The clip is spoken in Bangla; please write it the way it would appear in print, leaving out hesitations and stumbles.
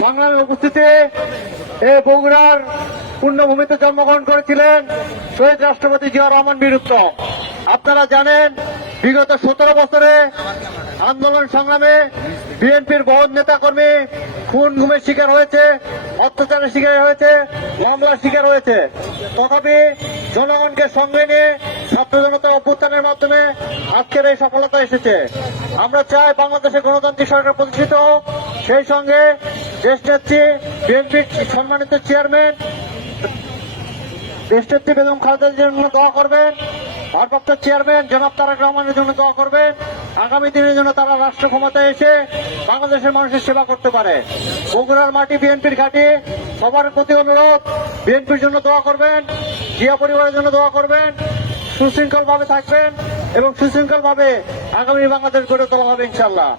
সংগ্রামে উপস্থিতি এই বগুড়ার পুণ্যভূমিতে জন্মগ্রহণ করেছিলেন শহীদ রাষ্ট্রপতি জিয়াউর রহমান বীর উত্তম। আপনারা জানেন বিগত 17 বছরে আন্দোলন সংগ্রামে বিএনপির বহু নেতাকর্মী খুন গুমের শিকার হয়েছে, অত্যাচারের শিকার হয়েছে, মামলার শিকার হয়েছে। তথাপি জনগণকে সঙ্গে নিয়ে ছাত্র জনতার অভ্যুত্থানের মাধ্যমে আজকের এই সফলতা এসেছে। আমরা চাই বাংলাদেশে গণতান্ত্রিক সরকার প্রতিষ্ঠিত হোক, সেই সঙ্গে দেশনেত্রী বিএনপির সম্মানিত চেয়ারম্যান দেশনেত্রী বেগম খালেদা জিয়ার জন্য দোয়া করবেন, ভারপ্রাপ্ত চেয়ারম্যান জনাব তারেক রহমানের জন্য দোয়া করবেন, আগামী দিনের জন্য তারা রাষ্ট্র ক্ষমতায় এসে বাংলাদেশের মানুষের সেবা করতে পারে। বগুড়ার মাটি বিএনপির ঘাঁটি, সবার প্রতি অনুরোধ বিএনপির জন্য দোয়া করবেন, জিয়া পরিবারের জন্য দোয়া করবেন, সুশৃঙ্খল ভাবে থাকবেন এবং সুশৃঙ্খল ভাবে আগামী বাংলাদেশ গড়ে তোলা হবে ইনশাল্লাহ।